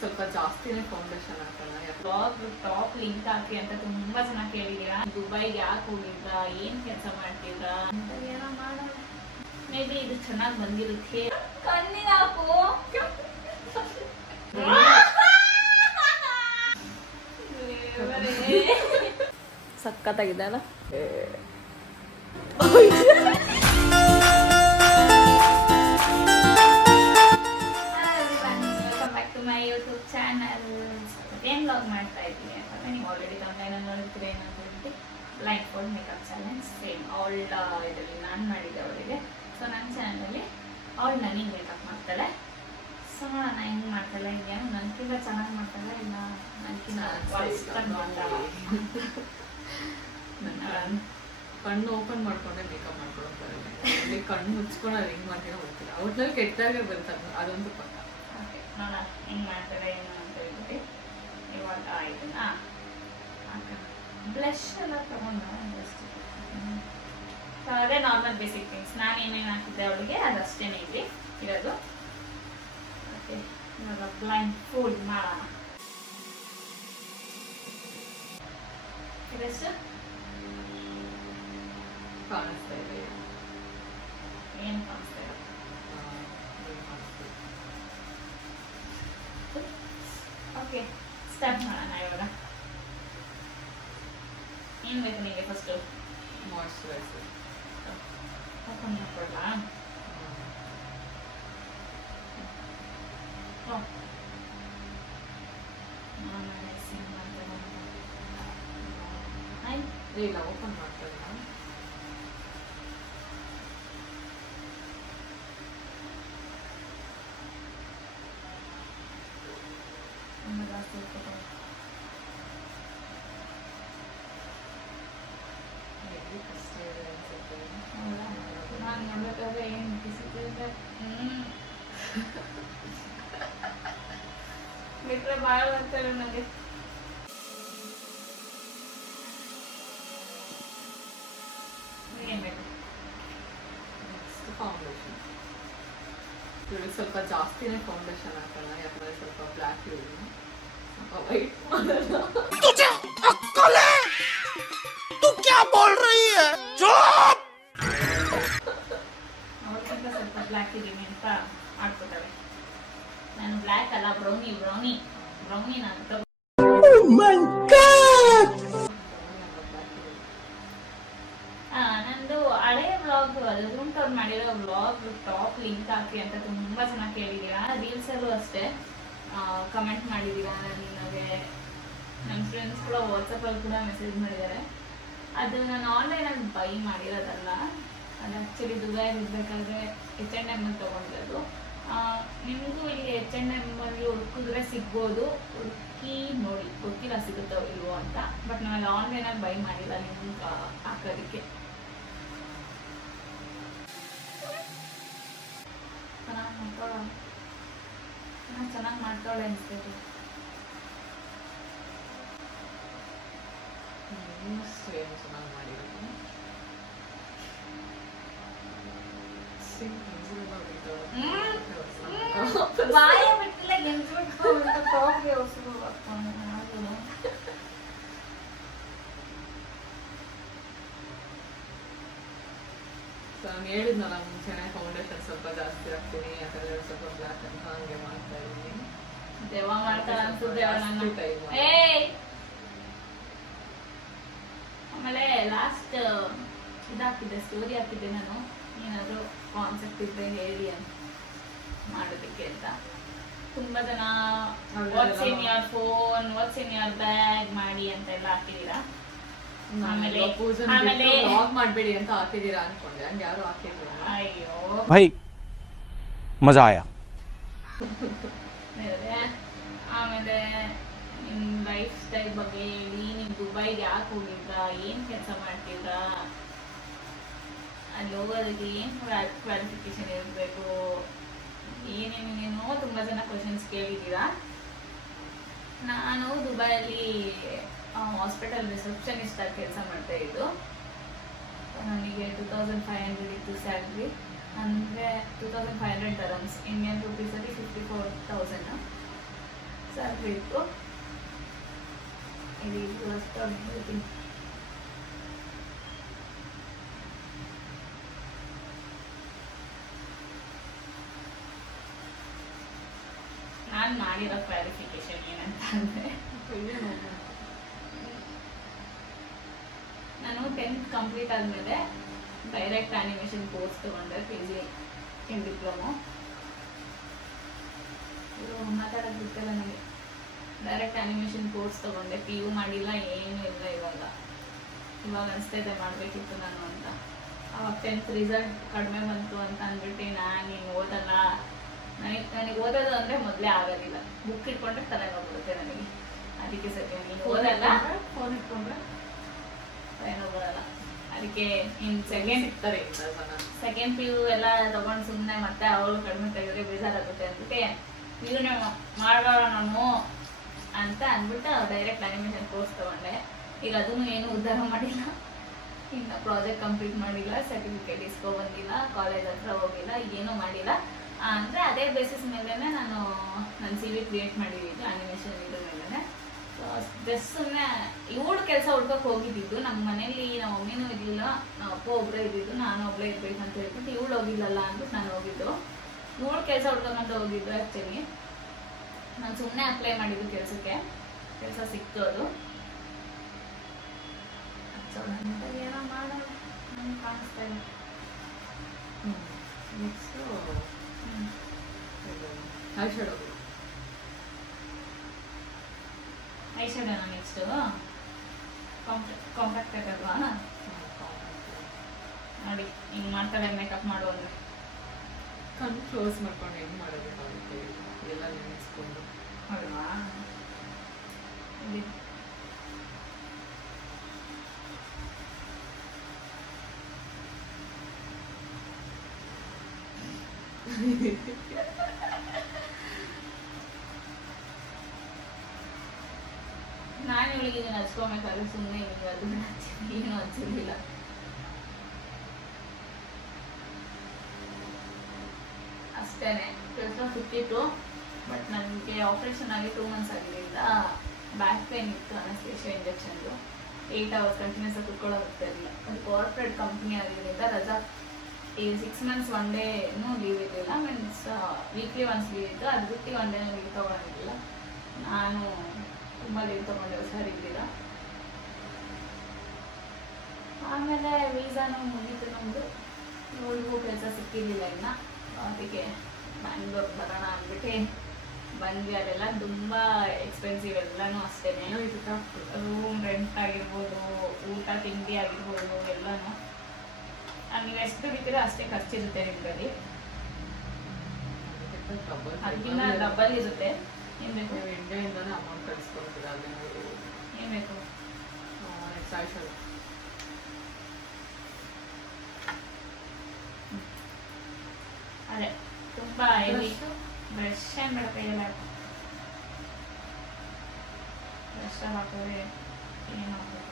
ಸ್ವಲ್ಪ ಜಾಸ್ತಿನೇ ಫೌಂಡೇಶನ್ ಹಾಕೋಣ. ಬ್ಲಾಗ್ ಟಾಪ್ ಲಿಂಕ್ ಹಾಕಿ ಅಂತ ತುಂಬಾ ಜನ ಕೇಳಿದೀರಾ. ದುಬೈಗೆ ಯಾಕೆ ಹೋಗಿದ್ರಾ, ಏನ್ ಕೆಲಸ ಮಾಡ್ತಿದ್ರಾ ಅಂತ ಏನೋ ಮಾಡೋಣ. ಮೇ ಬಿ ಇದು ಚೆನ್ನಾಗಿ ಬಂದಿರುತ್ತೆ. ಕಣ್ಣಿಗೆ ಹಾಕು. ಸಕ್ಕತ್ತಾಗಿದೆ ಅಲ್ಲ. ಮೈ ಯೂಟ್ಯೂಬ್ ಚಾನಲ್ ಏನ್ ಬ್ಲಾಗ್ ಮಾಡ್ತಾ ಇದ್ದೀನಿ ಅಂತಂದ್ರೆ ನೀವು ಆಲ್ರೆಡಿ ತಮ್ಮನೇನ ನೋಡ್ತೀರಿ ಏನಂತ blind fold makeup challenge same ಅವಳ ಇದರಲ್ಲಿ ನಾನು ಮಾಡಿದ್ದೆ ಅವಳಿಗೆ. ಸೊ ನನ್ನ ಚಾನಲಲ್ಲಿ ಅವಳು ನನಗೆ ಮೇಕಪ್ ಮಾಡ್ತಾಳೆ. ಸೊ ನೋಡೋಣ ಹೆಂಗೆ ಮಾಡ್ತಾಳೆ, ಏನು ನನಗಿಂತ ಚೆನ್ನಾಗಿ ಮಾಡ್ತಾಳೆ ಇಲ್ಲ ನನಗಿಂತ ಕಣ್ಣು ಓಪನ್ ಮಾಡ್ಕೊಂಡೆ ಮೇಕಪ್ ಮಾಡ್ಕೊಳ್ತಾರೆ. ಇಲ್ಲಿ ಕಣ್ಣು ಮುಚ್ಕೊಂಡು ಹೆಂಗ್ ಮಾಡ್ತೀನೋ ಗೊತ್ತಿಲ್ಲ. ಔಟ್ನಲ್ಲಿ ಕೆಟ್ಟಾಗೆ ಬರ್ತಾರೆ ಅದಂತೂ ಪಕ್ಕ. ಓಕೆ ನೋಡೋಣ ಹೆಂಗೆ ಮಾಡ್ತಾರೆ ಏನು ಅಂತ ಹೇಳ್ಬಿಟ್ಟು. ಇವಾಗ ಇದನ್ನ ಬ್ಲಷ್ ಎಲ್ಲ ತಗೊಂಡು ಅದೇ ನಾರ್ಮಲ್ ಬೇಸಿಕ್ ಥಿಂಗ್ಸ್ ನಾನು ಏನೇನು ಹಾಕಿದ್ದೆ ಅವಳಿಗೆ ಅದಷ್ಟೇನೆ ಇಲ್ಲಿ ಇರೋದು. ಓಕೆ ಇವಾಗ ಬ್ಲೈಂಡ್ ಫೋಲ್ಡ್ ಮಾಡೋಣ. ಇದೆಷ್ಟು ಕಾಣಿಸ್ತಾ ಇದೆ? ಏನು ಕಾಣಿಸ್ತಾ ಇದೆ? ಓಕೆ ಸ್ಟಾರ್ಟ್ ಮಾಡೋಣ. ಇವಾಗ ಏನು ಬೇಕು ನಿಮಗೆ? ಫಸ್ಟು ಮಾಯ್ಶ್ಚರೈಸರ್ ಓಪನ್ ಮಾಡ್ಕೊಳ್ಳ. ಇಲ್ಲ ಓಪನ್ ಮಾಡ್ಕೊಳ್ಳ. ನಾನು ನೋಡ್ಬೇಕಾದ್ರೆ ಏನು ಬಿಸಿದೆ ಬಿಟ್ರೆ ಭಾಳ ಬರ್ತಾರೆ ನನಗೆ. ಏನು ಬೇಕು? ಫೌಂಡೇಶನ್ ಇವಳಿಗೆ ಸ್ವಲ್ಪ ಜಾಸ್ತಿನೇ ಫೌಂಡೇಶನ್ ಹಾಕೋಣ. ಯಾಕಂದ್ರೆ ಸ್ವಲ್ಪ ಬ್ಲ್ಯಾಕ್ ಇರೋದು ಸ್ವಲ್ಪ ವೈಟ್ ಮಾಡಲ್ಲ. ಅವ್ರಿಗಿಂತ ಸ್ವಲ್ಪ ಬ್ಲ್ಯಾಕ್ ಇದೀನಿ ಅಂತ ಆಡ್ಕೊತಾಳೆ. ನಾನು ಬ್ಲ್ಯಾಕ್ ಅಲ್ಲ, ಬ್ರೌನಿ ಬ್ರೌನಿ ಬ್ರೌನಿ ನಾನು. ನಂದು ಹಳೆಯ ಬ್ಲಾಗ್ ಅದುಂಟು ಅವ್ರು ಮಾಡಿರೋ ಬ್ಲಾಗ್ ಟಾಪ್ ಲಿಂಕ್ ಹಾಕಿ ಅಂತ ತುಂಬಾ ಜನ ಕೇಳಿದೀರಾ. ರೀಲ್ಸ್ ಅಲ್ಲೂ ಅಷ್ಟೇ ಕಮೆಂಟ್ ಮಾಡಿದೀರಾ ನನಗೆ. ನಮ್ಮ ಫ್ರೆಂಡ್ಸ್ ಕೂಡ ವಾಟ್ಸಪ್ಪಲ್ಲಿ ಕೂಡ ಮೆಸೇಜ್ ಮಾಡಿದ್ದಾರೆ. ಅದು ನಾನು ಆನ್ಲೈನಲ್ಲಿ ಬೈ ಮಾಡಿರೋದಲ್ಲ, ಅದು ಆ್ಯಕ್ಚುಲಿ ದುಬೈಯಲ್ಲಿ ಇರಬೇಕಾದ್ರೆ H&M ತೊಗೊಂಡಿರೋದು. ನಿಮಗೂ ಇಲ್ಲಿ H&Mಲ್ಲಿ ಹುಡುಕಿದ್ರೆ ಸಿಗ್ಬೋದು, ಹುಡುಕಿ ನೋಡಿ. ಗೊತ್ತಿಲ್ಲ ಸಿಗುತ್ತೋ ಇಲ್ವೋ ಅಂತ. ಬಟ್ ನಾನು ಆನ್ಲೈನಲ್ಲಿ ಬೈ ಮಾಡಿಲ್ಲ ಲಿಂಕ್ ಹಾಕೋದಕ್ಕೆ. ಚೆನ್ನಾಗಿ ಮಾಡ್ತಾಳೆ ಅನಿಸ್ತೈತೆ. ಚೆನ್ನಾಗಿ ಮಾಡಿರೋದು. ಬಾಯ ಬಿಟ್ಟಿಲ್ಲ ಟಾಪ್ಗೆ ನಾನು ಹೇಳಿದ್ನಲ್ಲ ಮುಂಚೆನೆ ಫೌಂಡೇಶನ್ ಸ್ವಲ್ಪ ಜಾಸ್ತಿ ಹಾಕ್ತೀನಿ, ಯಾಕಂದ್ರೆ ಸ್ವಲ್ಪ ಬ್ಲ್ಯಾಕ್ ಅಂತ ಹಂಗೆ ಮಾಡ್ತಾ ಇದ್ದೀನಿ. ದೇವ ಮಾಡ್ತಾಳ ಅನ್ಸುತ್ತೆ. ಆಮೇಲೆ ಲಾಸ್ಟ್ ಇದಾಕಿದ್ದೆ, ಸ್ಟೋರಿ ಹಾಕಿದ್ದೆ ನಾನು. ಏನಾದರೂ ಕಾನ್ಸೆಪ್ಟ್ ಇದ್ರೆ ಹೇಳಿ ಅಂತ ಮಾಡೋದಕ್ಕೆ ಅಂತ. ತುಂಬಾ ಜನ what's in your phone, what's in your bag ಮಾಡಿ ಅಂತೆಲ್ಲ ಹಾಕಿದೀರಾ. ಆಮೇಲೆ ಬ್ಲಾಗ್ ಮಾಡಬೇಡಿ ಅಂತ ಹಾಕಿದೀರಾ ಅನ್ಕೊಂಡೆ, ಹಂಗೆ ಯಾರು ಹಾಕಿದ್ರು. ಅಯ್ಯೋ ಭೈ ಮಜಾ ಆಯಾ. ಆಮೇಲೆ ನಿಮ್ಮ ಲೈಫ್ ಸ್ಟೈಲ್ ಬಗ್ಗೆ ಹೇಳಿ. ನೀವು ದುಬೈಗೆ ಯಾಕೆ ಹೋಗಿದ್ರಾ, ಏನು ಕೆಲಸ ಮಾಡ್ತಿದ್ರಾ, ಅಲ್ಲಿ ಹೋಗೋದಕ್ಕೆ ಏನು ಕ್ವಾಲಿಫಿಕೇಶನ್ ಇರಬೇಕು, ಏನೇನೇನೋ ತುಂಬ ಜನ ಕ್ವಶನ್ಸ್ ಕೇಳಿದ್ದೀರಾ. ನಾನು ದುಬೈಯಲ್ಲಿ ಹಾಸ್ಪಿಟಲ್ ರಿಸೆಪ್ಷನಿಸ್ಟ್ ಆಗಿ ಕೆಲಸ ಮಾಡ್ತಾ ಇದ್ದು. ನನಗೆ 2500 ಇತ್ತು ಸ್ಯಾಲ್ರಿ. ಅಂದರೆ 2500 dirhams, ಇಂಡಿಯನ್ ರುಪೀಸಲ್ಲಿ 54,000. ಸ್ಯಾಲ್ರಿ ಇತ್ತು. ಇದು ಅಷ್ಟು ಹೇಳ್ತೀನಿ. ನಾನು ಮಾಡಿರೋ ಕ್ಲಾರಿಫಿಕೇಶನ್ ಏನಂತ ಅಂದರೆ, ನಾನು 10th ಕಂಪ್ಲೀಟ್ ಆದಮೇಲೆ ಡೈರೆಕ್ಟ್ ಆ್ಯನಿಮೇಷನ್ ಕೋರ್ಸ್ ತೊಗೊಂಡೆ, PG ಇನ್ ಡಿಪ್ಲೊಮೊ. ಇದು ಮಾತಾಡೋದು ಗೊತ್ತಿಲ್ಲ ನನಗೆ. ಡೈರೆಕ್ಟ್ ಆ್ಯನಿಮೇಷನ್ ಕೋರ್ಸ್ ತೊಗೊಂಡೆ, PU ಮಾಡಿಲ್ಲ, ಏನೂ ಇಲ್ಲ. ಇವಾಗ ಅನಿಸ್ತೈತೆ ಮಾಡಬೇಕಿತ್ತು ನಾನು ಅಂತ. ಅವಾಗ 10th ರಿಸಲ್ಟ್ ಕಡಿಮೆ ಬಂತು ಅಂತ ಅಂದ್ಬಿಟ್ಟು ನಾನು ಹಿಂಗೆ ಓದಲ್ಲ, ನನಗೆ ಓದೋದು ಅಂದರೆ ಮೊದಲೇ ಆಗೋದಿಲ್ಲ. ಬುಕ್ ಇಟ್ಕೊಂಡ್ರೆ ತಲೆನೋಗ್ಬಿಡುತ್ತೆ ನನಗೆ. ಅದಕ್ಕೆ ಸರಿ ನೀನು ಓದಲ್ಲ, ಫೋನ್ ಇಟ್ಕೊಂಡ್ರೆ ಏನೋ ಬರಲ್ಲ. ಅದಕ್ಕೆ ಇನ್ನು ಸೆಕೆಂಡ್ PU ಎಲ್ಲ ತೊಗೊಂಡು ಸುಮ್ಮನೆ ಮತ್ತೆ ಅವಳು ಕಡಿಮೆ ತೆಗೆದ್ರೆ ಬೇಜಾರಾಗುತ್ತೆ ಅಂದ್ಬಿಟ್ಟು PUನೇ ಮಾಡೋಣ ನಾನು ಅಂತ ಅಂದ್ಬಿಟ್ಟು ಡೈರೆಕ್ಟ್ ಆ್ಯನಿಮೇಷನ್ ಕೋರ್ಸ್ ತೊಗೊಂಡೆ. ಈಗ ಅದನ್ನು ಏನೂ ಉದ್ಧಾರ ಮಾಡಿಲ್ಲ, ಇನ್ನು ಪ್ರಾಜೆಕ್ಟ್ ಕಂಪ್ಲೀಟ್ ಮಾಡಿಲ್ಲ, ಸರ್ಟಿಫಿಕೇಟ್ ಇಸ್ಕೊ ಬಂದಿಲ್ಲ, ಕಾಲೇಜ್ ಹತ್ರ ಹೋಗಿಲ್ಲ, ಏನೂ ಮಾಡಿಲ್ಲ. ಅಂದರೆ ಅದೇ ಬೇಸಿಸ್ ಮೇಲೇ ನಾನು ನನ್ನ CV ಕ್ರಿಯೇಟ್ ಮಾಡಿದ್ದು ಆ್ಯನಿಮೇಷನ್ ಇದ್ರ ಮೇಲೆ. ಸೊ ಜಸ್ಟ್ ಸುಮ್ಮನೆ ಇವಳು ಕೆಲಸ ಹುಡ್ಕೋಕೆ ಹೋಗಿದ್ದಿದ್ದು. ನಮ್ಮ ಮನೇಲಿ ನಮ್ಮ ಮಮ್ಮಿನೂ ಇರಲಿಲ್ಲ, ನಮ್ಮ ಅಪ್ಪ ಒಬ್ಬರೇ ಇದ್ದಿದ್ದು, ನಾನು ಒಬ್ಬಳೇ ಇರ್ಬೇಕು ಅಂತ ಹೇಳ್ಬಿಟ್ಟು ಇವಳು ಹೋಗಿಲ್ಲಲ್ಲ ಅಂದ್ಬಿಟ್ಟು ನಾನು ಹೋಗಿದ್ದು. ಇವಳು ಕೆಲಸ ಹುಡ್ಕೊಂತ ಹೋಗಿದ್ದು. ಆ್ಯಕ್ಚುಲಿ ನಾನು ಸುಮ್ಮನೆ ಅಪ್ಲೈ ಮಾಡಿದ್ದು ಕೆಲಸಕ್ಕೆ, ಕೆಲಸ ಸಿಕ್ತು. ಅದು ಏನೋ ಮಾಡೋಣ ಕಾಣಿಸ್ತಾ ಇದೆ. ನೆಕ್ಸ್ಟು ಐಶ್ವರ್ಯನ ನೆಕ್ಸ್ಟು ಕಾಂಪ್ಯಾಕ್ಟ್ ಆಗಲ್ವಾ ನೋಡಿ. ಹಿಂಗೆ ಮಾಡ್ತಾಳೆ ಮೇಕಪ್ ಮಾಡು ಅಂದರೆ ಕಣ್ಣು ಕ್ಲೋಸ್ ಮಾಡ್ಕೊಂಡು ಹೆಂಗೆ ಮಾಡೋದಕ್ಕಾಗುತ್ತೆ ಎಲ್ಲ ನೆನೆಸ್ಕೊಂಡು ಅಲ್ವಾ. ನಾನು ಇವಳಿಗೆ ಇದನ್ನು ಹಚ್ಕೋಬೇಕಾದ್ರೆ ಸುಮ್ಮನೆ ಈಗ ಅದು ಏನು ಹಚ್ಚಿರಲಿಲ್ಲ. ಅಷ್ಟೇ ಕೆಲಸ ಸಿಕ್ಕಿತ್ತು. ಬಟ್ ನನಗೆ ಆಪ್ರೇಷನ್ ಆಗಿ 2 months ಆಗಿದ್ದರಿಂದ ಬ್ಯಾಕ್ ಪೇನ್ ಇತ್ತು. ಅನಸ್ತೇಷಿಯಾ ಇಂಜೆಕ್ಷನ್ದು 8 hours ಕಂಟಿನ್ಯೂಸ್ ಆಗಿ ಕುತ್ಕೊಳ್ಳೋಗ್ತಿರಲಿಲ್ಲ. ಅದು ಕಾರ್ಪೊರೇಟ್ ಕಂಪ್ನಿ ಆಗಿದ್ದರಿಂದ ರಜಾ ಈ 6 months 1 ಡೇನೂ ಲೀವ್ ಇರಲಿಲ್ಲ. ಮೀನ್ಸ್ ವೀಕ್ಲಿ ಒನ್ಸ್ ಲೀವ್ ಇತ್ತು. ಅದು ಬಿಟ್ಟು 1 ಡೇನೂ ಲೀವ್ ತೊಗೊಳಂಗಿಲ್ಲ. ನಾನು ತುಂಬ ಲೀವ್ ತೊಗೊಂಡೆ, ಹುಷಾರಿದ್ದಿಲ್ಲ. ಆಮೇಲೆ ವೀಸಾನು ಮುಗೀತು ನಮ್ಮದು. ಇವಳಿಗೂ ಕೆಲಸ ಸಿಕ್ಕಿರಲಿಲ್ಲ ಇನ್ನು. ಅದಕ್ಕೆ ಬ್ಯಾಂಗ್ಳೂರ್ ಬರೋಣ ಅಂದ್ಬಿಟ್ಟು ಬಂದ್ವಿ. ಅದೆಲ್ಲ ತುಂಬ ಎಕ್ಸ್ಪೆನ್ಸಿವ್ ಎಲ್ಲನೂ ಅಷ್ಟೇ. ರೂಮ್ ರೆಂಟ್ ಆಗಿರ್ಬೋದು, ಊಟ ತಿಂಡಿ ಆಗಿರ್ಬೋದು ಎಲ್ಲನೂ. ನೀವು ಎಷ್ಟು ದುಡಿತೀರೋ ಅಷ್ಟೇ ಖರ್ಚಿರುತ್ತೆ ನಿಮ್ಮಲ್ಲಿ. ಅದಕ್ಕಿಂತ ಡಬಲ್ ಇರುತ್ತೆ. ಏನು ಬೇಕು? ಇಂಡಿಯಾಯಿಂದನೇ ಅಮೌಂಟ್ ಕಳಿಸ್ಕೊಡ್ತೀರ. ಏನು ಬೇಕು? ಅದೇ ತುಂಬ ಹೆವಿ. ಬ್ರಷ್ ಏನು ಬೇಡ, ಕೈಯೆಲ್ಲ ಬ್ರಷ್ ಹಾಕೋದ್ರೆ ಏನು ಹಾಕೋದು.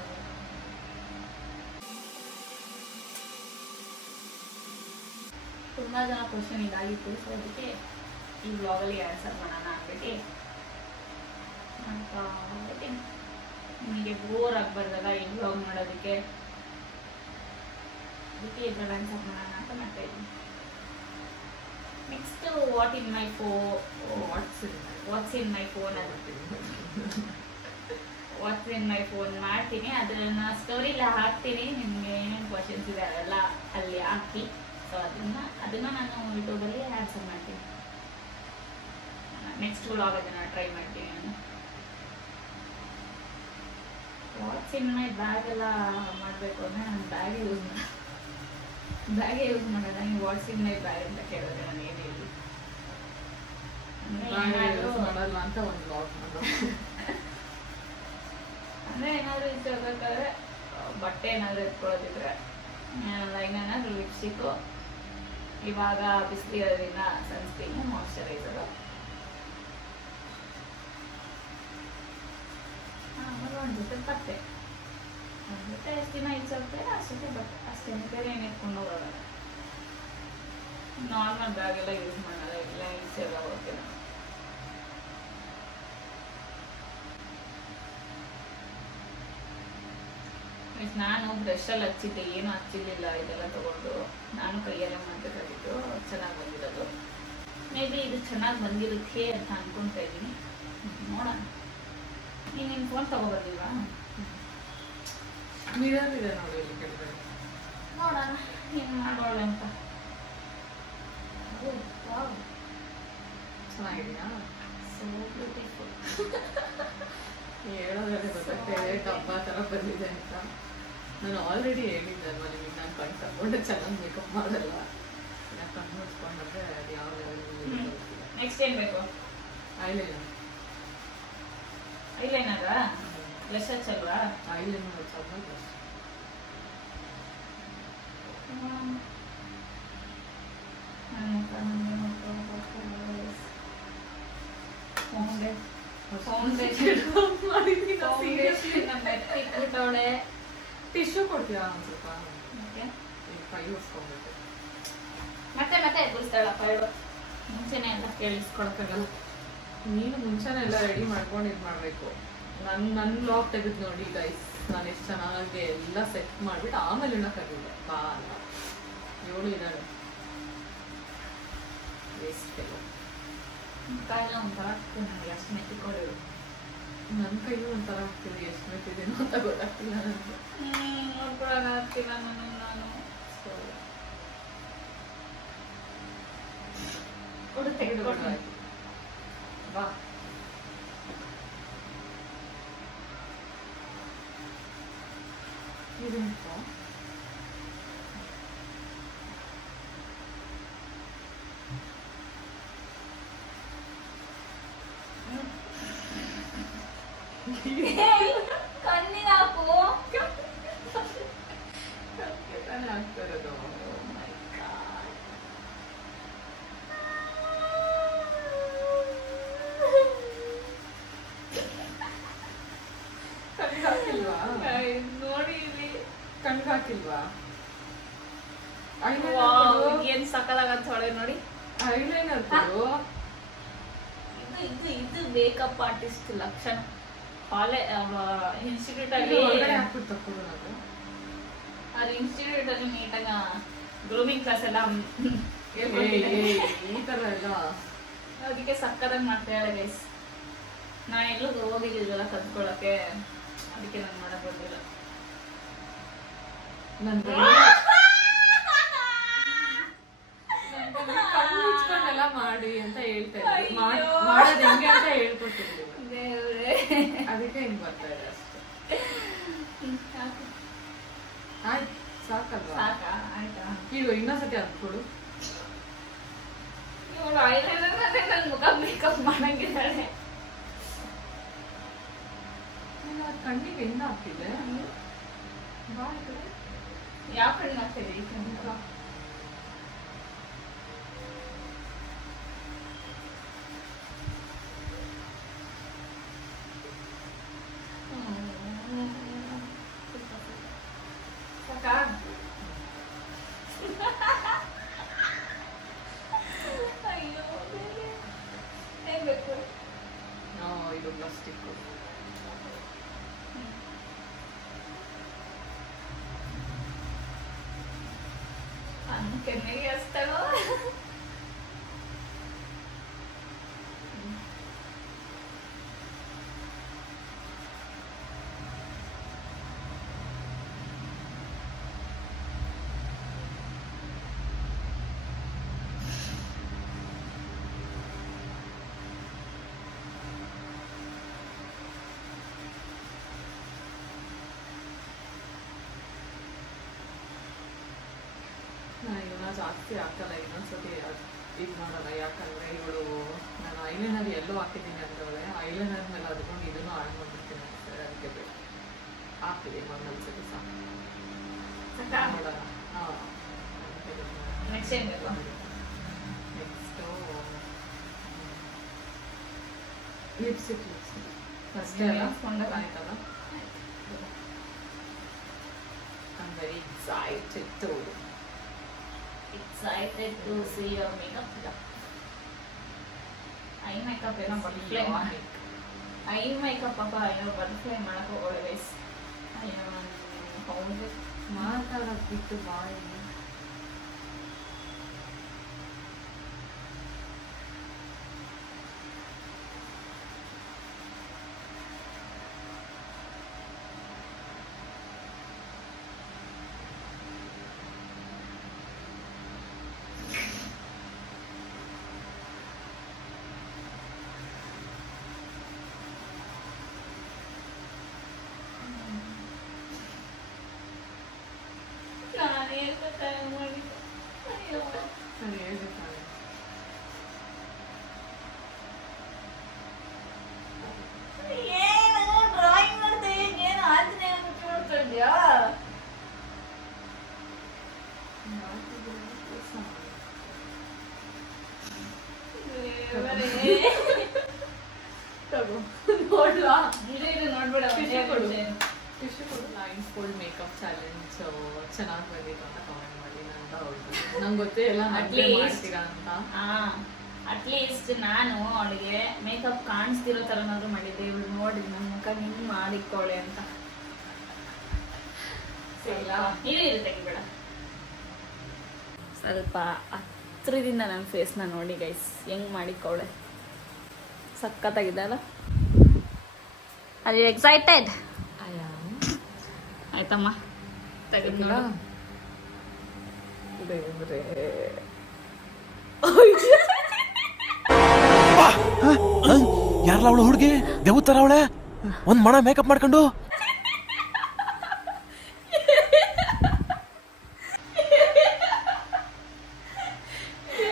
ತುಂಬ ಜನ ಕ್ವಶನ್ ಇದಾಗಿತ್ತು. ಸೊ ಅದಕ್ಕೆ ಈ ಬ್ಲಾಗಲ್ಲಿ ಆನ್ಸರ್ ಮಾಡೋಣ ಅಂದ್ಬಿಟ್ಟು ನಿಮಗೆ ಬೋರ್ ಆಗಬಾರ್ದಲ್ಲ ಈ ಬ್ಲಾಗ್ ಮಾಡೋದಕ್ಕೆ. ಅದಕ್ಕೆ ಇದ್ರಲ್ಲಿ ಆನ್ಸರ್ ಮಾಡೋಣ ಅಂತ ಮಾಡ್ತಾ ಇದ್ದೀನಿ. Next what's in my phone what's in my phone ಮಾಡ್ತೀನಿ. ಅದನ್ನ ಸ್ಟೋರಿಲ್ಲ ಹಾಕ್ತೀನಿ. ನಿಮಗೆ ಏನೇನು ಕ್ವಶನ್ಸ್ ಇದೆ ಅದೆಲ್ಲ ಅಲ್ಲಿ ಹಾಕಿ. ಸೊ ಅದನ್ನು ನಾನು ಯೂಟ್ಯೂಬಲ್ಲಿ ಆನ್ಸರ್ ಮಾಡ್ತೀನಿ. ನೆಕ್ಸ್ಟ್ ವ್ಲಾಗ್ ಅದನ್ನು ಟ್ರೈ ಮಾಡ್ತೀನಿ ನಾನು. ವಾಟ್ಸ್ ಇನ್ ಮೈ ಬ್ಯಾಗ್ ಎಲ್ಲ ಮಾಡಬೇಕು ಅಂದರೆ ನಾನು ಬ್ಯಾಗೇ ಯೂಸ್ ಮಾಡೋಣ. ನೀವು ವಾಟ್ಸ್ ಇನ್ ಮೈ ಬ್ಯಾಗ್ ಅಂತ ಕೇಳಿದ್ರೆ ನಾನು ಏನು ಹೇಳಿ ಮಾಡಲ್ಲ ಅಂತ ಒಂದು ಬ್ಲಾಗ್ ಅಂದರೆ ಏನಾದರೂ ಇರ್ಬೇಕಾದ್ರೆ ಬಟ್ಟೆ ಏನಾದರೂ ಎತ್ಕೊಳ್ಳೋದಿದ್ರೆ ಏನಾದರೂ ಲಿಪ್ಸ್ಟಿಕ್ಕು, ಇವಾಗ ಬಿಸಿಲಿರೋದ್ರಿಂದ ಸನ್ಸ್ಕ್ರೀನು, ಮಾಯ್ಶ್ಚರೈಸರು, ಆಮೇಲೆ ಒಂದು ಜೊತೆ ಬಟ್ಟೆ. ಒಂದು ಜೊತೆ ಎಷ್ಟು ದಿನ ಇಡ್ಸೋಗ್ತಾರೆ ಅಷ್ಟೊತ್ತೆ ಬಟ್ಟೆ ಅಷ್ಟೇ. ಬೇರೆ ಏನು ಎತ್ಕೊಂಡು ಹೋಗೋಲ್ಲ. ನಾರ್ಮಲ್ ಬ್ಯಾಗೆಲ್ಲ ಯೂಸ್ ಮಾಡೋಲ್ಲ. ಇಲ್ಲ ಈಚೆಲ್ಲ ಹೋಗ್ತೀನಿ. ನಾನು ಬ್ರಷಲ್ಲಿ ಹಚ್ಚಿದ್ದೆ, ಏನು ಹಚ್ಚಿರ್ಲಿಲ್ಲ. ಇದೆಲ್ಲ ತಗೊಂಡು ನಾನು ಕೈಯಲ್ಲೇ ಮಾಡಬೇಕಾಗಿತ್ತು. ಚೆನ್ನಾಗಿ ಬಂದಿರೋದು. ಮೇ ಬಿ ಇದು ಚೆನ್ನಾಗಿ ಬಂದಿರುತ್ತೆ ಅಂತ ಅನ್ಕೊಂತ ಇದ್ದೀನಿ. ನೋಡೋಣ. ನೀನು ಫೋನ್ ತಗೋಬರ್ಲಿಲ್ವಾ? ಮಿರರ್ ಇದೆ ನೋಡಿ ಇಲ್ಲಿ ಕೆಳಗಡೆ. ನೋಡೋಣ ಏನು ಮಾಡೋಣ ಅಂತ. ಚೆನ್ನಾಗಿದೆಯಾ? So beautiful. ಹೇಳೋದ್ರಲ್ಲಿ ಗೊತ್ತಾಗ್ತಿದೆ ಡಬ್ಬ ಥರ ಬಂದಿದೆ ಅಂತ. ನಾನು ಆಲ್ರೆಡಿ ಹೇಳಿದ್ದೆ ಅಲ್ವಾ ನಿಮಗೆ, ನಾನು ಕಣ್ ತಗೊಂಡೆ ಚೆನ್ನಾಗಿ ಮೇಕಪ್ ಮಾಡಲ್ಲ. ನಾನು ಕಣ್ಣು ಮುಚ್ಕೊಂಡ್ರೆ ಅದು ಯಾವ ಲೆವೆಲ್. ನೆಕ್ಸ್ಟ್ ಏನು ಬೇಕು? ಐಲೈನರ್. ಐಲೈನರಾ? ಬ್ಲಷ್ ಹಚ್ಚಲ್ವಾ? ಐಲೈನರ್ ಹಚ್ಚೋದು ಬೆಸ್ಟ್. ಟಿಶ್ಯೂ ಕೊಡ್ತೀಯಾ ಒಂದು ಸ್ವಲ್ಪ? ಕೈ ಹೊಸ್ಕೊಂಡ್ಬಿಟ್ಟು ಮತ್ತೆ ಮತ್ತೆ ಎದುರಿಸ್ತಾಳಪ್ಪ. ಹೇಳು, ಮುಂಚೆನೆ ಎಲ್ಲ ಕೇಳಿಸ್ಕೊಳಕ್ಕಾಗಲ್ಲ. ನೀನು ಮುಂಚೆನೆ ಎಲ್ಲ ರೆಡಿ ಮಾಡ್ಕೊಂಡು ಇದು ಮಾಡಬೇಕು. ನನ್ನ ಬ್ಲಾಗ್ ತೆಗೆದು ನೋಡಿ ಗೈಸ್, ನಾನು ಎಷ್ಟು ಚೆನ್ನಾಗಿ ಎಲ್ಲ ಸೆಟ್ ಮಾಡಿಬಿಟ್ಟು ಆಮೇಲೆ ಇಡೋಕ್ಕಾಗಿಲ್ಲ. ಬಾ ಅಲ್ಲ 7 ಇದ್ದಾವೆ ವೇಸ್ಟ್ ಎಲ್ಲ. ಕಾಯಿಲೆ ಒಂಥರ ಆಗ್ತದೆ ನನಗೆ. ಅಷ್ಟು ಮೆತ್ತಿಕೊಡೋದು ನನ್ನ ಕೈಯೂ ಒಂಥರ ಆಗ್ತಿದೆ. ಎಷ್ಟು ಮೆತ್ತಿದೇನೋ ಅಂತ ಗೊತ್ತಾಗ್ತಿಲ್ಲ ನನಗೆ. ನೋಡ್ಕೊಳಕ್ ಆಗ್ತಿಲ್ಲ ನಾನು. ತೆಗೆದುಕೊಂಡು ಬಾ. ಇದೆಂತ ಕಣ್ಣಿಗೆ ಹಾಕು. ಆಗ್ತಿರೋದು. ಕಣ್ಣಿಗೆ ಹಾಕಿಲ್ವಾ? ನೋಡಿ ಇಲ್ಲಿ ಕಣ್ಣಿಗೆ ಹಾಕಿಲ್ವಾ? ಏನ್ ಸಕ್ಕದಾಗತ್ತೊಳೆ ನೋಡಿ. ಐಲೈನರ್ ಕೊಡು. ಇದು ಮೇಕಪ್ ಆರ್ಟಿಸ್ಟ್ ಲಕ್ಷಣ. ಇನ್ಸ್ಟಿಟ್ಯೂಟ್ ಅಲ್ಲಿ ಹಾಕ್ಬಿಟ್ಟು ಕೊಡು. ನಾವು ಅದು ಇನ್ಸ್ಟಿಟ್ಯೂಟ್ ಅಲ್ಲಿ ನೀಟಾಗ ಗ್ರೂಮಿಂಗ್ ಕ್ಲಾಸ್ ಎಲ್ಲ ಈ ತರ ಎಲ್ಲ ಅದಕ್ಕೆ ಸಕ್ಕದಾಗಿ ಮಾಡ್ತಾಳೆ ಗೈಸ್. ನಾನು ಎಲ್ಲೂ ಹೋಗಿದ್ದಿಲ್ವಲ್ಲ ಕಲ್ತ್ಕೊಳಕ್ಕೆ, ಅದಕ್ಕೆ ನಾನು ಮಾಡಕ್ ಬಂದಿಲ್ಲ. ಕಣ್ಣು ಮುಚ್ಕೊಂಡೆಲ್ಲ ಮಾಡಿ ಅಂತ ಹೇಳ್ತಾ ಇದ್ದೆ. ಮಾಡೋದು ಹೆಂಗೆ ಅಂತ ಹೇಳ್ಕೊಟ್ಟಿದ್ವಿ. ಅದಕ್ಕೆ ಹಿಂಗ್ ಬರ್ತಾ ಇದೆ ಅಷ್ಟೇ. ಆಯ್ತು ಸಾಕಲ್ವಾ? ಸಾಕಾ? ಆಯ್ತಾ? ಈಗ ಇನ್ನೊಂದ್ಸತಿ ಹಾಕ್ಕೊಡು. ಇವಳು ಐಲೈನರ್ ನನ್ನ ಮುಖ ಮೇಕಪ್ ಮಾಡಂಗಿದ್ದಾಳೆ. ಕಣ್ಣಿಗೆ ಹೆಂಗ ಹಾಕ್ತಿದೆ? ಯಾವ ಕಣ್ಣು ಹಾಕ್ತಿದೆ ಈ ಕಣ್ಣು? ಅಯ್ಯೋ ಏನ್ ಬೇಕು? ಇದು ಪ್ಲಾಸ್ಟಿಕ್. ಕೆನ್ನೆಗೆ ಹಚ್ತಾಳೋ? ಇವನ್ನ ಜಾಸ್ತಿ ಹಾಕಲ್ಲ. ಇನ್ನೊಂದ್ಸತಿ ಇದು ಮಾಡಲ್ಲ. ಯಾಕಂದ್ರೆ ಇವಳು ನಾನು ಐಲೈನರ್ ಎಲ್ಲೋ ಹಾಕಿದ್ದೀನಿ ಅಂದ್ರೆ ಐಲೈನರ್ ಮೇಲೆ ಅದ್ಕೊಂಡು ಇದನ್ನು ಆಡ್ ಮಾಡ್ಬಿಡ್ತೀನಿ ಅನ್ಸುತ್ತೆ. ಅದಕ್ಕೆ ಬೇಕು ಹಾಕ್ತಿದೆ ಇನ್ನೊಂದ್ಸತಿ ಸಾಕು. ನೋಡೋಣ. ನೆಕ್ಸ್ಟ್ ಏನ್ ಬೇಕು? Next lipstick. ಅಷ್ಟೇ ಅಲ್ಲ ಆಯ್ತಲ್ಲ. I'm very excited to see your makeup look. I makeup ಏನೋ ಬಟರ್ಫ್ಲೈ ಐ ಮೇಕಪ್ ಅಪ್ಪ ಏನೋ ಬಟರ್ಫ್ಲೈ ಮಾಡಕ್ಕೆ ಹೋಗೋಳೆ ಗೈಸ್. ಹೌದು. ಮಾತಾಡೋದು ಬಿಟ್ಟು ಬಾಯಿ. ನಾನು ಹೇಳ್ಬೇಕಾದ್ರೆ ಡ್ರಾಯಿಂಗ್ ಮಾಡ್ತಾ ಏನು ಆಂಜನೇಯ ಮುಚ್ಚಿ ನೋಡ್ಕೊಂಡ್ಯಾ? ತಗೋ ನೋಡ್ಲಾ? ಇದು ನೋಡ್ಬೇಡ. ಟಿಶ್ಯೂ ಕೊಡು. ಲೈನ್ ಫೋಲ್ಡ್ ಮೇಕಪ್ ಚಾಲೆಂಜ್ ಚೆನ್ನಾಗಿ ಬಂದಿತ್ತು ಅಂತ ಕಮೆಂಟ್ ಮಾಡಿ ಅಂತ ಹೊರಟು. ನಂಗೆ ಗೊತ್ತೇ ಇಲ್ಲ ನಡ್ಲೇ ಮಾಡ್ತೀರಾ ಅಂತ. ಅಟ್ಲೀಸ್ಟ್ ನಾನು ಅವಳಿಗೆ ಮೇಕಪ್ ಕಾಣಿಸ್ತಿರೋ ತರನಾದ್ರು ಮಾಡಿದ್ದೆ. ಇವಳು ನೋಡಿ ನನ್ನ ಮುಖ ಹಿಂಗ್ ಮಾಡಿಕೊಳ್ಳೆ ಅಂತ. ಇದು ತೆಗಿಬೇಡ. ಸ್ವಲ್ಪ ಹತ್ರದಿಂದ ನನ್ನ ಫೇಸ್ನ ನೋಡಿ ಗೈಸ್, ಹೆಂಗ್ ಮಾಡಿಕೊಳ್ಳೆ. ಸಖತ್ತಾಗಿದ್ದಲ್ಲ. ಅದು ಎಕ್ಸೈಟೆಡ್ ಆಯ್ತಮ್ಮ. ತೆಗೆದ್ನೋಡ. ಯಾರಲ್ಲ ಅವಳು ಹುಡುಗಿ ದೇವ್ ತರ ಅವಳೆ ಒಂದ್ ಮಣ ಮೇಕಪ್ ಮಾಡ್ಕೊಂಡು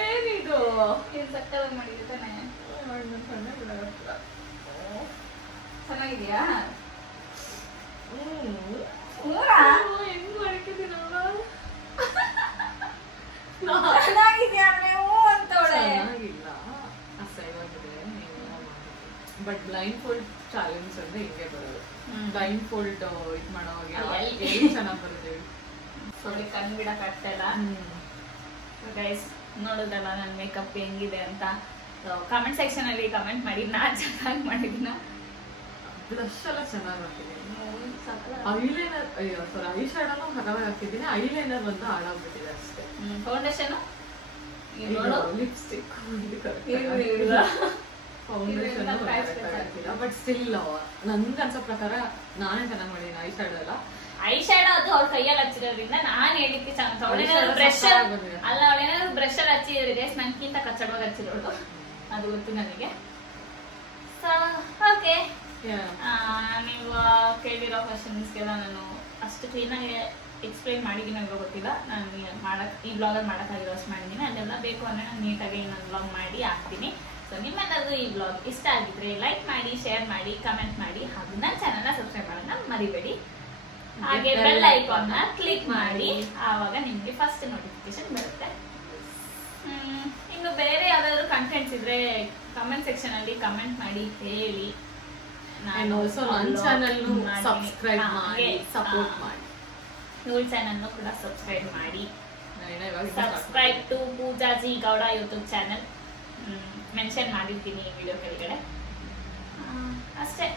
ಏನಿದು ಸಕ್ಕತ್ತಾಗಿ ಮಾಡಿದೆ ತಾನೆ. ಚೆನ್ನಾಗಿದ್ಯಾ? ಹೆಂಗ್ ಮಾಡ್ಕಿದ್ದೀನಲ್ಲ. ಚೆನ್ನಾಗಿದ್ಯಾ ನೀವು ಅಂತವಳೆ. ಚೆನ್ನಾಗಿಲ್ಲ, ಅಸಹ್ಯವಾಗಿದೆ. ಬಟ್ ಬ್ಲೈಂಡ್ ಫೋಲ್ಡ್ ಚಾಲೆಂಜ್ ಅಂದ್ರೆ ಹಿಂಗೆ ಬರೋದು. ಬ್ಲೈಂಡ್ ಫೋಲ್ಡ್ ಇದು ಮಾಡೋವಾಗ ಚೆನ್ನಾಗಿ ಬರುತ್ತೆ. ನೋಡಿ ಕಣ್ ಬಿಡಕ್ ಆಗ್ತಾ ಇಲ್ಲ ಗೈಸ್. ನೋಡೋದಲ್ಲ ನನ್ನ ಮೇಕಪ್ ಹೆಂಗಿದೆ ಅಂತ ಕಮೆಂಟ್ ಸೆಕ್ಷನ್ ಅಲ್ಲಿ ಕಮೆಂಟ್ ಮಾಡಿ. ನಾನ್ ಚೆನ್ನಾಗಿ ಮಾಡಿದಿನ. ಬ್ಲಶ್ ಎಲ್ಲ ಚೆನ್ನಾಗಿ ಹಾಕಿದ್ದೀನಿ. ಐಲೈನರ್ ಐ ಶ್ಯಾಡೋನು ಹರವಾಗಿ ಹಾಕಿದ್ದೀನಿ. ಐಲೈನರ್ ಒಂದು ಹಾಳಾಗ್ಬಿಟ್ಟಿದೆ ಅಷ್ಟೇ. Foundation lipstick foundation but still ನನ್ಗೆ ಅನ್ಸೋ ಪ್ರಕಾರ ನಾನೇ ಚೆನ್ನಾಗಿ ಮಾಡಿದ್ದೀನಿ ಐ ಶ್ಯಾಡೋ ಎಲ್ಲ. ಐ ಶ್ಯಾಡೋ ಅದು ಅವ್ರ ಕೈಯಲ್ಲಿ ಹಚ್ಚಿರೋದ್ರಿಂದ ನಾನ್ ಹೇಳಿಕ್ಕೆ ಚೆನ್ನಾಗಿ. ಅವಳೇನಾದ್ರು ಬ್ರಷ್ ಅಲ್ಲ, ಅವಳೇನಾದ್ರು ಬ್ರಷ್ ಅಲ್ಲಿ ಹಚ್ಚಿದ್ರೆ ನನ್ಕಿಂತ ಕಚ್ಚಡವಾಗಿ ಹಚ್ಚಿರೋಳು, ಅದು ಗೊತ್ತು ನನಗೆ. ಓಕೆ, ನೀವು ಕೇಳಿರೋ ಕ್ವಶನ್ಸ್ಗೆಲ್ಲ ನಾನು ಅಷ್ಟು ಕ್ಲೀನಾಗಿ ಎಕ್ಸ್ಪ್ಲೈನ್ ಮಾಡಿದ್ದೀನಿ ನನಗೆ ಗೊತ್ತಿಲ್ಲ. ನಾನು ಈ ಬ್ಲಾಗಲ್ಲಿ ಮಾಡೋಕ್ಕಾಗಿರೋ ಅಷ್ಟು ಮಾಡಿದ್ದೀನಿ. ಅದೆಲ್ಲ ಬೇಕು ಅಂದರೆ ನಾನು ನೀಟಾಗಿ ನಾನು ಬ್ಲಾಗ್ ಮಾಡಿ ಹಾಕ್ತೀನಿ. ಸೊ ನಿಮ್ಮೆಲ್ಲರಿಗೂ ಈ ಬ್ಲಾಗ್ ಇಷ್ಟ ಆಗಿದ್ರೆ ಲೈಕ್ ಮಾಡಿ, ಶೇರ್ ಮಾಡಿ, ಕಮೆಂಟ್ ಮಾಡಿ, ಹಾಗೂ ನನ್ನ ಚಾನಲ್ನ ಸಬ್ಸ್ಕ್ರೈಬ್ ಮಾಡೋಣ ಮರಿಬೇಡಿ. ಹಾಗೆ ಬೆಲ್ ಐಕಾನ್ನ ಕ್ಲಿಕ್ ಮಾಡಿ, ಆವಾಗ ನಿಮಗೆ ಫಸ್ಟ್ ನೋಟಿಫಿಕೇಶನ್ ಬರುತ್ತೆ. ಇನ್ನು ಬೇರೆ ಯಾವ್ದಾದ್ರು ಕಂಟೆಂಟ್ಸ್ ಇದ್ರೆ ಕಮೆಂಟ್ ಸೆಕ್ಷನ್ ಅಲ್ಲಿ ಕಮೆಂಟ್ ಮಾಡಿ ಹೇಳಿ. And also ನನ್ನ ಚಾನೆಲ್ ಸಬ್ಸ್ಕ್ರೈಬ್ ಮಾಡಿ, ಸಪೋರ್ಟ್ ಮಾಡಿ. ಇವಳ ಚಾನೆಲ್ ಕೂಡ ಸಬ್ಸ್ಕ್ರೈಬ್ ಮಾಡಿ. Subscribe to Pooja ji Gowda YouTube channel mention ಮಾಡಿರ್ತೀನಿ ಈ ವಿಡಿಯೋ ಕೆಳಗಡೆ. ಅಷ್ಟೇ.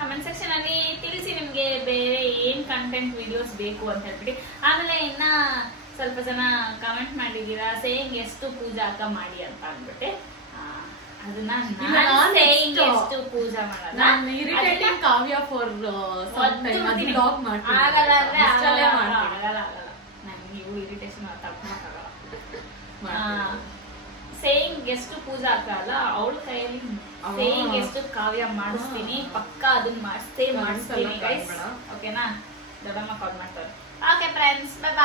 ಕಮೆಂಟ್ ಸೆಕ್ಷನ್ ಅಲ್ಲಿ ತಿಳಿಸಿ ನಿಮ್ಗೆ ಬೇರೆ ಏನ್ ಕಂಟೆಂಟ್ ವಿಡಿಯೋಸ್ ಬೇಕು ಅಂತ ಹೇಳ್ಬಿಟ್ಟು. ಆಮೇಲೆ ಇನ್ನ ಸ್ವಲ್ಪ ಜನ ಕಮೆಂಟ್ ಮಾಡಿದೀರಾ ಸೇಯಿಂಗ್ ಎಷ್ಟು ಪೂಜಾ ಅಕ್ಕ ಮಾಡಿ ಅಂತ ಅಂದ್ಬಿಟ್ಟೆ. ಅದನ್ನ ಎಷ್ಟು ಪೂಜಾ ಮಾಡಲ್ಲ. ಕಾವ್ಯ ಫಾರ್ ಬ್ಲಾಗ್ ಮಾಡ್ತೀನಿ. ಆಗಲ್ಲ ಅಂದ್ರೆ ಆಗಲ್ಲ. ನಂಗೆ ಇವು ಇರಿಟೇಷನ್ ತಪ್ಪಾಗಲ್ಲ. ಸೇಯಿಂಗ್ ಎಷ್ಟು ಪೂಜಾ ಅಲ್ಲ, ಅವಳ ಕೈಯಲ್ಲಿ ಸೇಯಿಂಗ್ ಎಷ್ಟು ಕಾವ್ಯ ಮಾಡಿಸ್ತೀನಿ. ಪಕ್ಕ ಅದನ್ನ ಮಾಡಿಸ್ತೀನಿ ಗೈಸ್. ಓಕೆನಾ? ದೊಡ್ಡಮ್ಮ ಕಾಲ್ ಮಾಡ್ತಾರೆ. ಓಕೆ ಫ್ರೆಂಡ್ಸ್, ಬೈ ಬಾಯ್.